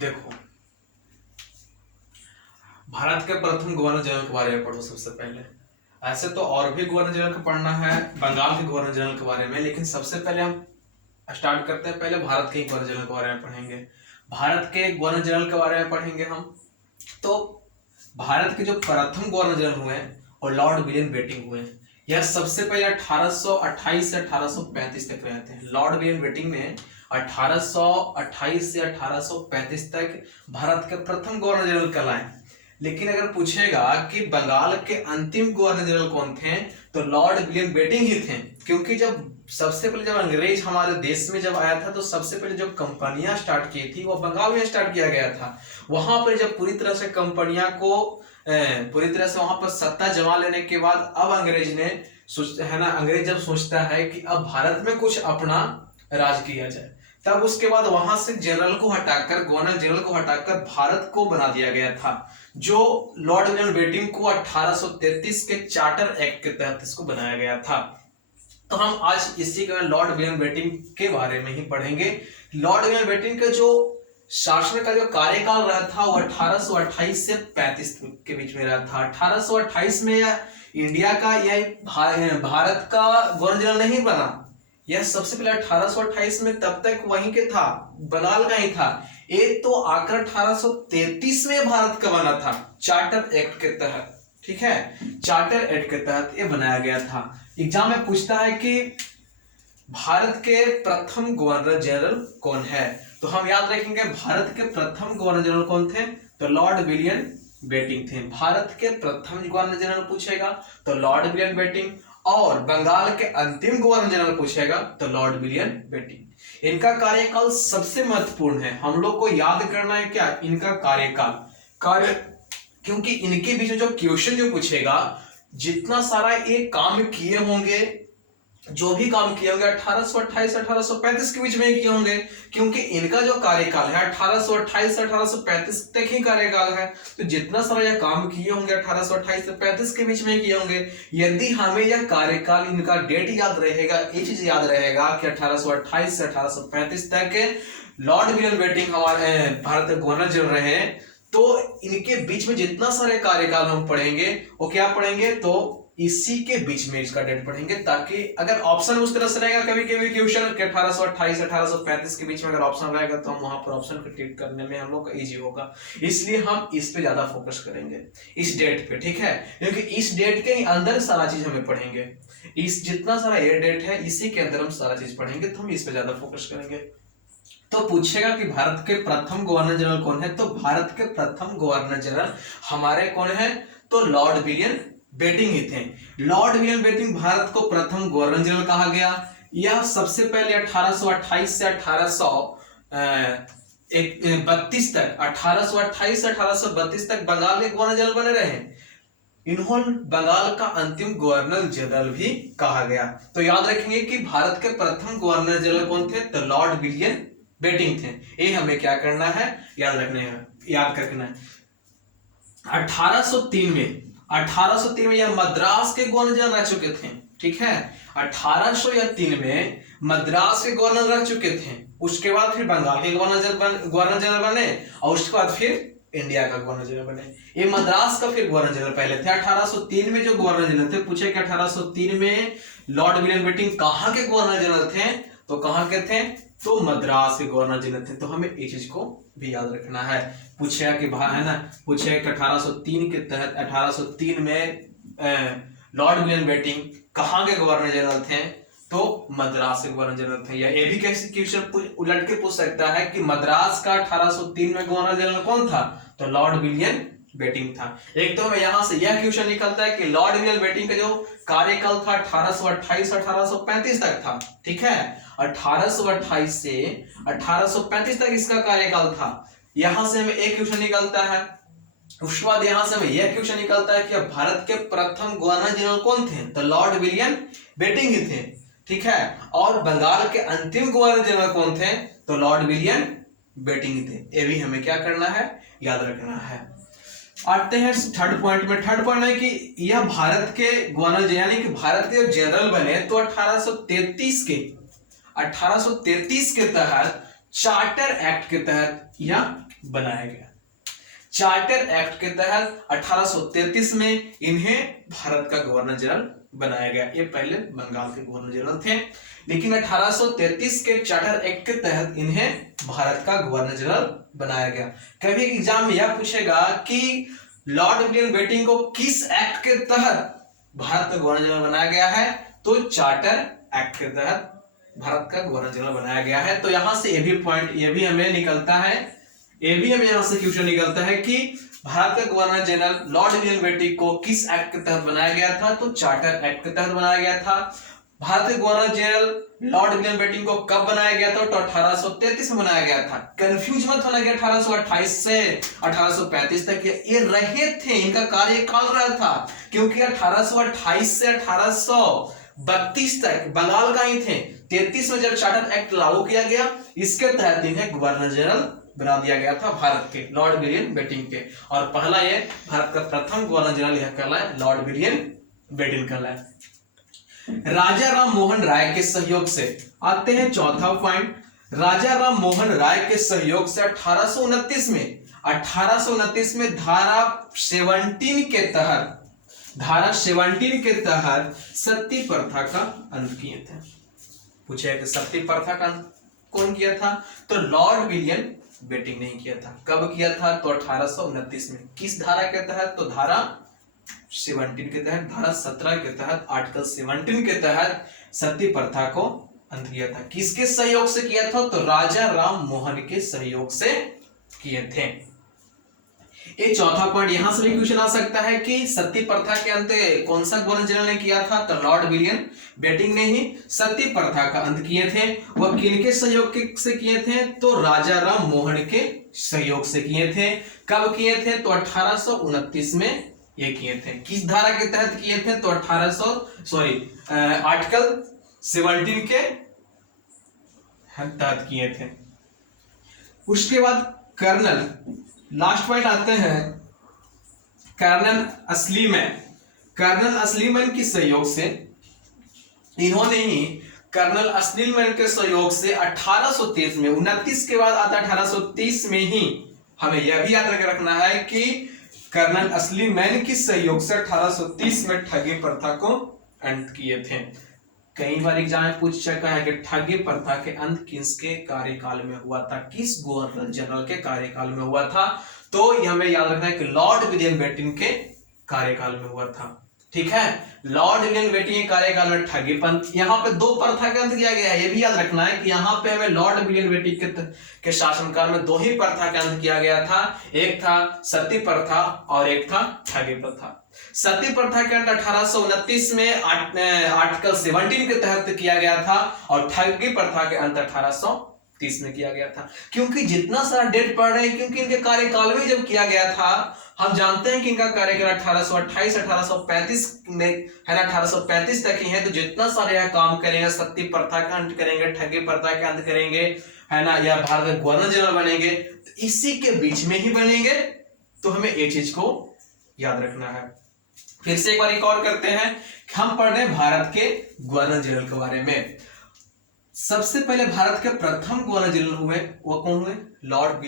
देखो, भारत के प्रथम गवर्नर जनरल के बारे में पढ़ो सबसे पहले। ऐसे तो और भी गवर्नर जनरल का पढ़ना है, बंगाल के गवर्नर जनरल के बारे में, लेकिन सबसे पहले हम स्टार्ट करते हैं। पहले भारत के गवर्नर जनरल के बारे में पढ़ेंगे। भारत के गवर्नर जनरल के बारे में पढ़ेंगे हम। तो भारत के जो प्रथम गवर्नर जनरल हुए हैं और लॉर्ड विलियम बेटिंग हुए हैं। यह सबसे पहले 1828 से 1835 तक रहे थे। लॉर्ड विलियम बेटिंग ने 1828 से 1835 तक भारत के प्रथम गवर्नर जनरल कहलाए। लेकिन अगर पूछेगा कि बंगाल के अंतिम गवर्नर जनरल कौन थे, तो लॉर्ड विलियम बेटिंग ही थे। क्योंकि जब सबसे पहले जब अंग्रेज हमारे देश में जब आया था, तो सबसे पहले जो कंपनियां स्टार्ट की थी वो बंगाल में स्टार्ट किया गया था। वहां पर जब पूरी तरह से कंपनियां को पूरी तरह से वहां पर सत्ता जमा लेने के बाद अब अंग्रेज ने है ना, अंग्रेज जब सोचता है कि अब भारत में कुछ अपना राज किया जाए, तब उसके बाद वहां से जनरल को हटाकर, गवर्नर जनरल को हटाकर भारत को बना दिया गया था, जो लॉर्ड विलियम बेटिंग को 1833 के चार्टर एक्ट के तहत इसको बनाया गया था। तो हम आज इसी के लॉर्ड विलियम बेटिंग के बारे में ही पढ़ेंगे। लॉर्ड विलियम बेटिंग का जो शासन का जो कार्यकाल रहा था वो 1828 से 35 के बीच में रहा था। 1828 में यह इंडिया का, यह भारत का गवर्नर जनरल नहीं बना। यह सबसे पहले 1828 में तब तक वहीं के था, बंगाल का ही था। एक तो आकर 1833 में भारत का बना था चार्टर एक्ट के तहत। ठीक है, चार्टर एक्ट के तहत ये बनाया गया था। एग्जाम में पूछता है कि भारत के प्रथम गवर्नर जनरल कौन है, तो हम याद रखेंगे भारत के प्रथम गवर्नर जनरल कौन थे, तो लॉर्ड विलियम बेटिंग थे। भारत के प्रथम गवर्नर जनरल पूछेगा तो लॉर्ड विलियम बेटिंग, और बंगाल के अंतिम गवर्नर जनरल पूछेगा तो लॉर्ड विलियम बेटिंग। इनका कार्यकाल सबसे महत्वपूर्ण है, हम लोग को याद करना है क्या, इनका कार्यकाल। क्योंकि इनके बीच में जो क्वेश्चन जो पूछेगा, जितना सारा ये काम किए होंगे, जो भी काम किए होंगे 1828 से 1835 के बीच में किए होंगे। क्योंकि इनका जो कार्यकाल है 1828 से 1835 तक ही कार्यकाल है, तो जितना सारा यह काम किए होंगे 1828 से 35 के बीच में किए होंगे। यदि हमें यह कार्यकाल, इनका डेट याद रहेगा, ये चीज याद रहेगा कि 1828 से 1835 तक लॉर्ड विलियम बेटिंग हमारे भारत के गवर्नर जनरल रहे, तो इनके बीच में जितना सारे कार्यकाल हम पढ़ेंगे वो क्या पढ़ेंगे, तो इसी के बीच में इसका डेट पढ़ेंगे, ताकि अगर ऑप्शन उस तरह से रहेगा कभी कभी क्वेश्चन 1828 1835 के बीच में अगर ऑप्शन रहेगा, तो हम वहां पर ऑप्शन को टिक करने में हम लोग का इजी होगा। इसलिए हम इस पे ज्यादा फोकस करेंगे, इस डेट पे। ठीक है, क्योंकि इस डेट के अंदर सारा चीज हमें पढ़ेंगे। इस जितना सारा ये डेट है इसी के अंदर हम सारा चीज पढ़ेंगे, तो हम इस पे ज्यादा फोकस करेंगे। तो पूछेगा कि भारत के प्रथम गवर्नर जनरल कौन है, तो भारत के प्रथम गवर्नर जनरल हमारे कौन है, तो लॉर्ड विलियम बेटिंग ही थे। लॉर्ड विलियम बेटिंग भारत को प्रथम गवर्नर जनरल कहा गया। यह सबसे पहले 1828 से 1832 तक, 1828 से 1832 तक बंगाल के गवर्नर जनरल बने रहे। इन्होंने बंगाल का अंतिम गवर्नर जनरल भी कहा गया। तो याद रखेंगे कि भारत के प्रथम गवर्नर जनरल कौन थे, तो लॉर्ड विलियम बेटिंग थे। ये हमें क्या करना है, याद रखना है, याद करना है। 1803 में यह मद्रास के गवर्नर जनरल रह चुके थे। ठीक है, 1803 में मद्रास के गवर्नर रह चुके थे। उसके बाद फिर बंगाल के गवर्नर जनरल बने, और उसके बाद फिर इंडिया का गवर्नर जनरल बने। ये मद्रास का फिर गवर्नर जनरल पहले थे। 1803 में जो गवर्नर जनरल थे, पूछे कि 1803 में लॉर्ड विलियम बेटिंग कहाँ के गवर्नर जनरल थे, तो कहाँ के थे, तो मद्रास के गवर्नर जनरल थे। तो हमें इस चीज को भी याद रखना है। पूछेगा कि है ना, पूछेगा कि 1803 के तहत 1803 में लॉर्ड विलियम बेटिंग कहाँ के गवर्नर जनरल थे, तो मद्रास के गवर्नर जनरल थे। या ये भी कैसे क्वेश्चन उलट के पूछ सकता है कि मद्रास का 1803 में गवर्नर जनरल कौन था, तो लॉर्ड विलियम बेटिंग था। एक तो हमें यहां से यह क्वेश्चन निकलता है कि लॉर्ड विलियम बेटिंग का जो कार्यकाल था 1828 1835 तक था। ठीक है, 1828 से 1835 तक इसका कार्यकाल था। यहां से हमें एक क्वेश्चन निकलता है। उसके बाद यहां से हमें यह क्वेश्चन निकलता है कि भारत के प्रथम गवर्नर जनरल कौन थे, तो लॉर्ड विलियम बेटिंग ही थे। ठीक है, और बंगाल के अंतिम गवर्नर जनरल कौन थे, तो लॉर्ड विलियम बेटिंग ही थे। ये भी हमें क्या करना है, याद रखना है। आते हैं थर्ड पॉइंट में। थर्ड पॉइंट है कि यह भारत के गवर्नर, यानी कि भारत के जनरल बने तो 1833 के तहत चार्टर एक्ट के तहत या बनाया गया। चार्टर एक्ट के तहत 1833 में इन्हें भारत का गवर्नर जनरल बनाया गया। ये पहले बंगाल के गवर्नर जनरल थे, लेकिन 1833 के चार्टर एक्ट के तहत इन्हें भारत का गवर्नर जनरल बनाया गया। कभी एग्जाम में यह पूछेगा कि लॉर्ड विलियम बेटिंग को किस एक्ट के तहत भारत का गवर्नर जनरल बनाया गया है, तो चार्टर एक्ट के तहत भारत का गवर्नर जनरल बनाया गया है। तो यहां से ये भी पॉइंट, ये भी हमें निकलता है, ये भी हमें यहां से क्वेश्चन निकलता है कि भारत का governor general lord William Bentinck को किस एक्ट के तहत बनाया गया था, तो चार्टर एक्ट के तहत बनाया गया था। भारत के governor general lord William Bentinck को कब बनाया गया था, तो 1833 में बनाया गया था। कंफ्यूज मत होना कि 1828 से 1835 तक ये रहे थे, इनका कार्यकाल रहा था, क्योंकि 1828 से 1832 तक बंगाल का ही थे। 33 में जब चार्टर एक्ट लागू किया गया, इसके तहत इन्हें गवर्नर जनरल बना दिया गया था भारत के, लॉर्ड विलियम बेटिंग के। और पहला ये भारत का प्रथम गवर्नर जनरल यह कहलाया लॉर्ड विलियम बेटिंग कहलाया। राजा राम मोहन राय के सहयोग से आते हैं चौथा पॉइंट। राजा राम मोहन राय के सहयोग से 1829 में धारा 17 के तहत सती प्रथा का अंत किए थे। पूछे कि सती प्रथा का अंत कौन किया था, तो लॉर्ड विलियम बेटिंग नहीं किया था। कब किया था, तो 1829 में। किस धारा के तहत, तो धारा 17 के तहत, धारा 17 के तहत, आर्टिकल 17 के तहत सती प्रथा को अंत किया था। किसके सहयोग से किया था, तो राजा राम मोहन के सहयोग से किए थे। ये चौथा पॉइंट, यहां से भी क्वेश्चन आ सकता है कि सती प्रथा के अंत कौन सा गवर्नर जनरल ने किया था, तो लॉर्ड विलियम बेटिंग ने ही सती प्रथा का अंत किए थे। वह किनके सहयोग से किए थे, तो राजा राम मोहन के सहयोग से किए थे। कब किए थे, तो 1829 में ये किए थे। किस धारा के तहत किए थे, तो आर्टिकल 17 के तहत किए थे। उसके बाद कर्नल, लास्ट पॉइंट आते हैं कर्नल अस्लीमैन की सहयोग से, इन्होंने ही कर्नल अस्लीमैन के सहयोग से 1830 में, 29 के बाद आता 1830 में ही, हमें यह भी याद रखना है कि कर्नल अस्लीमैन की सहयोग से 1830 में ठगी प्रथा को अंत किए थे। कई बार एग्जाम में पूछ चुका है कि ठगी प्रथा के अंत किसके कार्यकाल में हुआ था, किस गवर्नर जनरल के कार्यकाल में हुआ था, तो यह हमें याद रखना है कि लॉर्ड विलियम बेटिंग के कार्यकाल में हुआ था। ठीक है, लॉर्ड विलियम बेटिंग के कार्यकाल में ठगी पंथ, यहाँ पे 2 प्रथा का अंत किया गया है। यह भी याद रखना है कि यहाँ पे हमें लॉर्ड विलियम बेटिंग के शासनकाल में 2 ही प्रथा का अंत किया गया था। एक था सती प्रथा और एक था ठगी प्रथा। सती प्रथा के अंत 1829 में आर्टिकल 17 के तहत किया गया था, और ठगी प्रथा के अंत 1830 में किया गया था। क्योंकि जितना सारा डेट पढ़ रहे हैं, क्योंकि इनके कार्यकाल में जब किया गया था, हम जानते हैं कि इनका कार्यकाल 1828 1835 में है ना, 1835 तक ही है। तो जितना सारे यह काम करेंगे, सती प्रथा का अंत करेंगे, ठगी प्रथा का अंत करेंगे, है ना, या भारत के गवर्नर जनरल बनेंगे, तो इसी के बीच में ही बनेंगे। तो हमें ये चीज को याद रखना है। फिर से एक बार रिकॉर्ड करते हैं, हम पढ़ रहे हैं भारत के गवर्नर जनरल के बारे में। सबसे पहले भारत के प्रथम गवर्नर जनरल हुए, वो कौन हुए, लॉर्ड